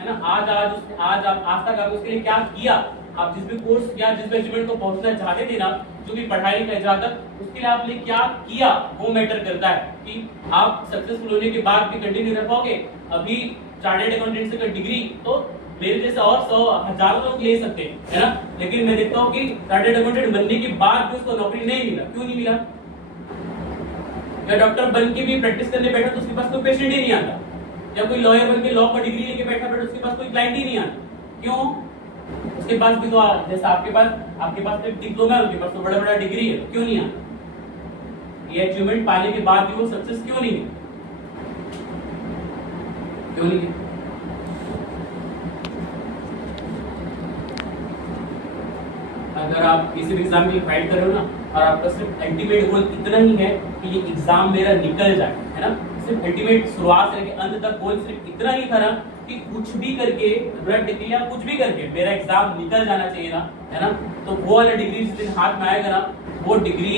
है ना, आज तक आपने उसके लिए क्या किया, आप जिस भी कोर्स या जिस भी अचीवमेंट को पहुंचना चाहते थे ना, जो भी पढ़ाई लिखाई ज्यादा, उसके लिए आपने क्या किया वो मैटर करता है कि आप सक्सेसफुल होने के बाद भी कंटिन्यू रह पाओगे। अभी चार्टर्ड अकाउंटेंट से डिग्री तो मेरे जैसे और 100 हजारों लोग ले सकते हैं, है ना, लेकिन मैं देखता हूँ कि चार्टर्ड अकाउंटेंट बनने के बाद भी उसको नौकरी नहीं मिला। क्यों नहीं मिला? या डॉक्टर बन के भी प्रैक्टिस करने बैठा तो उसके पास कोई पेशेंट ही नहीं आता, या कोई लॉयर बन के लॉ का डिग्री लेके बैठा उसके पास कोई क्लाइंट ही नहीं आता। क्यों? उसके पास भी तो जैसा आपके पास एक डिप्लोमा है, उनके पास तो बड़ा डिग्री है, क्यों नहीं आता? ये अचीवमेंट पाने के बाद भी वो सक्सेस क्यों नहीं है? क्यों नहीं है? अगर आप किसी भी एग्जाम के लिए फाइट कर रहे हो ना, और आपका सिर्फ अल्टीमेट गोल इतना ही है कि ये एग्जाम मेरा निकल जाए, है ना, सिर्फ अल्टीमेट शुरुआत से लेकर अंत तक गोल सिर्फ इतना ही था ना कि कुछ भी करके ब्लड निकले या कुछ भी करके मेरा एग्जाम निकल जाना चाहिए ना, है ना, तो वो वाला डिग्री जिस दिन हाथ में आएगा ना, वो डिग्री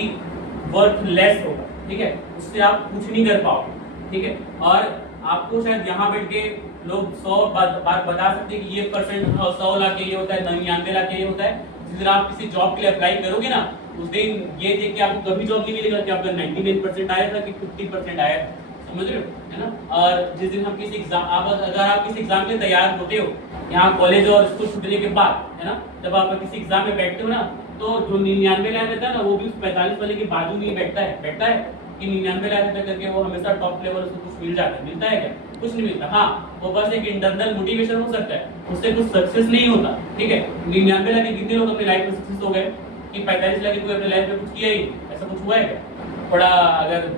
वर्थलेस होगा, ठीक है, उससे आप कुछ नहीं कर पाओगे, ठीक है। और आपको शायद यहाँ बैठ के लोग 100 बार बता सकते हैं कि ये परसेंट 100 लाख ये होता है, 99 लाख ये होता है। जिस दिन आप किसी जॉब के लिए अप्लाई करोगे ना, उस दिन ये देख के आपको कभी जॉब नहीं मिलेगा कि आपका 99% आया था कि 50% आया, समझ रहे हो, है ना। और जिस दिन हम किसी एग्जाम अगर आप किसी एग्जाम के लिए तैयार होते हो, यहाँ कॉलेज और स्कूल छूटने के बाद, है ना, जब आप किसी एग्जाम में बैठते हो ना, तो जो 99 लाया रहता है ना, वो भी उस 45 वाले के बाजू नहीं बैठता है कि 99 लाया रहता करके वो हमेशा टॉप लेवल से कुछ मिल जाता है, मिलता है क्या? कुछ नहीं मिलता। हाँ, वो बस एक इंटरनल मोटिवेशन हो सकता है, उससे कुछ सक्सेस नहीं होता, ठीक है। 99 लाख के कितने लोग अपनी लाइफ में सक्सेस हो गए कि 45 लाख कोई अपनी लाइफ में कुछ किया ही, ऐसा कुछ हुआ है क्या? थोड़ा अगर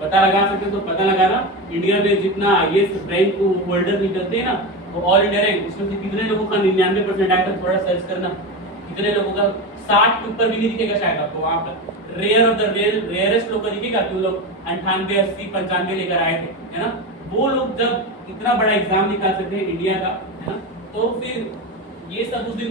पता लगा सकते तो पता लगाना, इंडिया में जितना आईएएस रैंक को होल्डर निकलते हैं ना, वो ऑल इंडिया रैंक, उसमें से कितने लोगों का 99% आया था, थोड़ा सर्च करना, कितने लोगों का 60 के ऊपर भी नहीं दिखेगा शायद आपको वहां पर। रेयर ऑफ द रेयरेस्ट लोग का दिखेगा कि वो लोग 98, 80, 95 लेकर आए थे, है ना। वो लोग जब इतना बड़ा एग्जाम निकाल सकते हैं इंडिया का, है ना, तो फिर ये सब उस दिन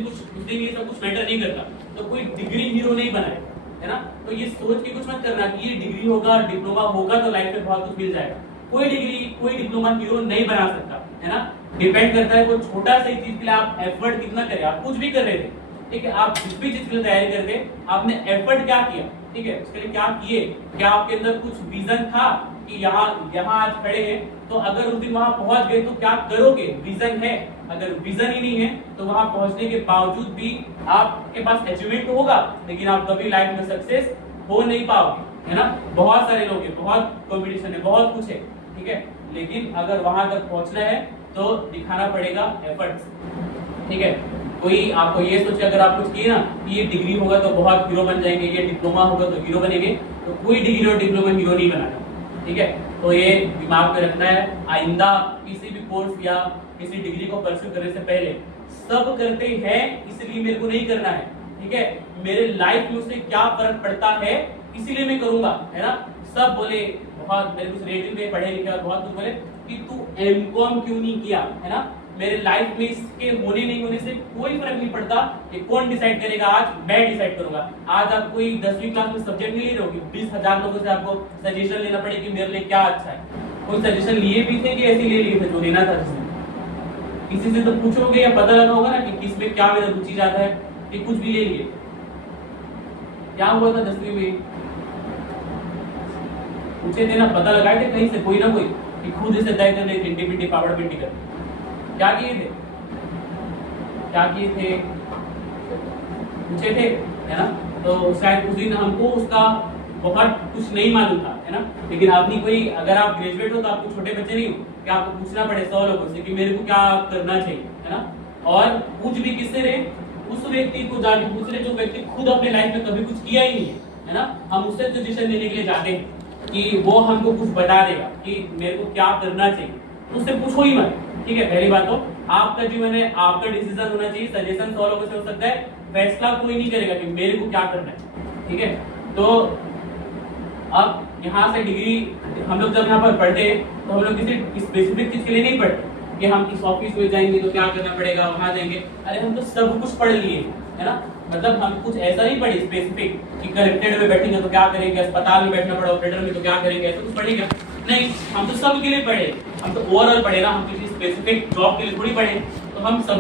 ये सब कुछ मैटर नहीं करता। तो कोई डिग्री हीरो नहीं बनाए, है ना। तो ये सोच के कुछ मत करना कि ये डिग्री होगा, डिप्लोमा होगा तो लाइफ में बहुत कुछ मिल जाएगा। कोई डिग्री, कोई डिप्लोमा हीरो नहीं बना सकता, है ना। डिपेंड करता है वो छोटा सा चीज के लिए आप एफर्ट कितना करें। आप कुछ भी कर रहे थे, ठीक है, आप जिस भी चीज के लिए तैयारी करते, आपने एफर्ट क्या किया, ठीक है, उसके लिए क्या किए, क्या आपके अंदर कुछ विजन था कि यहाँ आज खड़े हैं, तो अगर उस दिन वहां पहुंच गए तो क्या करोगे? विजन है। अगर विजन ही नहीं है तो वहां पहुंचने के बावजूद भी आपके पास अचीवमेंट तो होगा, लेकिन आप कभी लाइफ में सक्सेस हो नहीं पाओगे, है ना। बहुत सारे लोग हैं, बहुत कंपटीशन है, बहुत कुछ है, ठीक है, लेकिन अगर वहां तक पहुंचना है तो दिखाना पड़ेगा एफर्ट्स, ठीक है। कोई आपको ये सोचे अगर आप कुछ किए ना कि ये डिग्री होगा तो बहुत हीरो बन जाएंगे, ये डिप्लोमा होगा तो हीरो बनेंगे, तो कोई डिग्री और डिप्लोमा हीरो नहीं बनाता, ठीक है। तो ये दिमाग में रखना है। आइंदा किसी भी कोर्स या किसी डिग्री को परस्यू करने से पहले सब करते हैं इसलिए मेरे को नहीं करना है, ठीक है, मेरे लाइफ में उससे क्या फर्क पड़ता है इसीलिए मैं करूंगा, है ना। सब बोले, बहुत मेरे कुछ रिलेटिव में पढ़े लिखे और बहुत कुछ बोले कि तू एमकॉम क्यों नहीं किया, है ना। मेरे लाइफ में इसके होने नहीं होने से कोई फर्क नहीं पड़ता। ये कौन डिसाइड करेगा? आज मैं डिसाइड करूंगा। आज आप कोई 10वीं क्लास में सब्जेक्ट नहीं ले रहे हो, 20,000 लोगों से आपको सजेशन लेना पड़ेगा कि मेरे लिए क्या अच्छा है। कोई सजेशन लिए भी थे कि ऐसे ले लिए थे जो लेना था जिसने? किसी से तो पूछोगे या पता लगा होगा ना कि किस में क्या मेरा रुचि ज्यादा है, कि कुछ भी ले लिए। क्या हुआ था 10वीं में? पूछे थे ना, पता लगाए थे कहीं से कोई ना कोई कि खुद से तय कर लेते इंडिपेंडेंट पावर पिंडी कर क्या किए थे? पूछे थे, है ना। तो शायद उस दिन हमको उसका बहुत कुछ नहीं मालूम था, है ना। लेकिन आपने कोई, अगर आप ग्रेजुएट हो तो आपको छोटे बच्चे नहीं हो कि आपको पूछना पड़े 100 लोगों से कि मेरे को क्या करना चाहिए, है ना। और पूछ भी किससे रहे? उस व्यक्ति को जाके पूछ रहे जो व्यक्ति खुद अपने लाइफ में कभी कुछ किया ही नहीं है ना। हम उससे सजेशन लेने के लिए जाते हैं कि वो हमको कुछ बता देगा कि मेरे को क्या करना चाहिए, उससे पूछो ही मत, ठीक है। पहली बात तो आपका जीवन है, आपका डिसीजन होना चाहिए। सजेशन 100 लोगों से हो सकता है, फैसला कोई नहीं करेगा कि मेरे को क्या करना है, ठीक है। तो अब यहाँ से डिग्री हम लोग जब यहाँ पर पढ़ते हैं तो हम लोग किसी स्पेसिफिक चीज के लिए नहीं पढ़ते कि हम इस ऑफिस में जाएंगे तो क्या करना पड़ेगा, वहां जाएंगे। अरे हम तो सब कुछ पढ़ लिए, है ना। मतलब हम कुछ ऐसा नहीं पढ़े स्पेसिफिक कि कलेक्टेड में बैठेंगे तो क्या करेंगे, अस्पताल में बैठना पड़ा ऑपरेटर में तो क्या करेंगे, ऐसा कुछ पढ़ेगा नहीं। हम तो सब के लिए पढ़े, हम तो ओवरऑल पढ़े ना, हम किसी स्पेसिफिक जॉब के लिए थोड़ी पढ़े, तो हम सब